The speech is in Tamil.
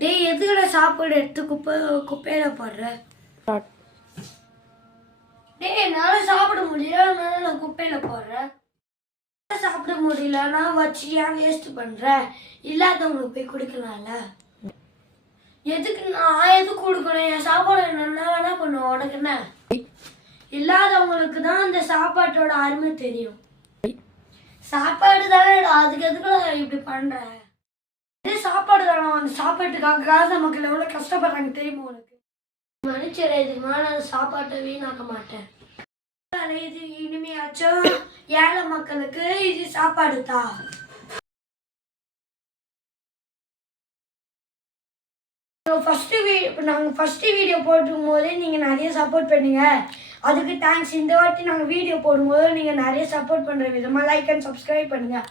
டேய் எதுக்குடா சாப்பாடு எடுத்து குப்பையில போடுற? டேய் என்னால சாப்பிட முடியல, அதனால நான் குப்பையில போடுறேன். சாப்பிட முடியலன்னா வச்சு ஏன் வேஸ்ட் பண்ற? இல்லாதவங்களுக்கு போய் கொடுக்கலாம்ல. எதுக்கு நான் எதுக்கு கொடுக்கணும்? என் சாப்பாடு என்ன வேணா பண்ணுவோம், உனக்கு என்ன? இல்லாதவங்களுக்கு தான் அந்த சாப்பாட்டோட அருமை தெரியும். சாப்பாடு தானே, அதுக்கு எதுக்கு இப்படி பண்ற? இதே சாப்பாடு தானே, அந்த சாப்பாட்டுக்காக காசு மக்கள் எவ்வளவு கஷ்டப்படுறாங்க தெரியுமா உனக்கு? மனுஷரை இதுக்கு மேல அந்த சாப்பாட்டை வீணாக்க மாட்டேன். இது இனிமையாச்சும் ஏழை மக்களுக்கு இது சாப்பாடு தான். நாங்கள் ஃபர்ஸ்ட் வீடியோ போட்டுக்கும் போதே நீங்கள் நிறைய சப்போர்ட் பண்ணீங்க, அதுக்கு தேங்க்ஸ். இந்த வாட்டி நாங்கள் வீடியோ போடும்போது நீங்கள் நிறைய சப்போர்ட் பண்ணுற விதமாக லைக் அண்ட் சப்ஸ்கிரைப் பண்ணுங்கள்.